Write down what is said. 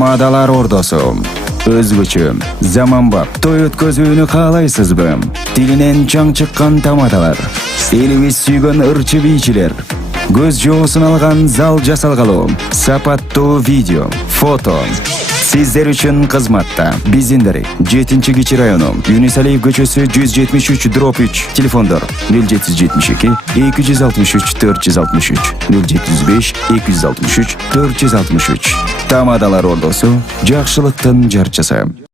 Tamadalar ordosu. Özgөчө, zamanbap, toy өткөзүүнү каалайсызбы? Тилинен чаң чыккан тамадалар. Элибиз сүйгөн ырчы бийчилер. Көз жоосун алган зал жасалгалуу. Сапаттуу видео, фото. Сиздер үчүн кызматта. Биздин 7-Кичи району, Юнисалиев көчөсү 173/3. Телефондор 0772 263 463 075 263 463. Тамадалар ордосу, жакшылыктын жарчысы.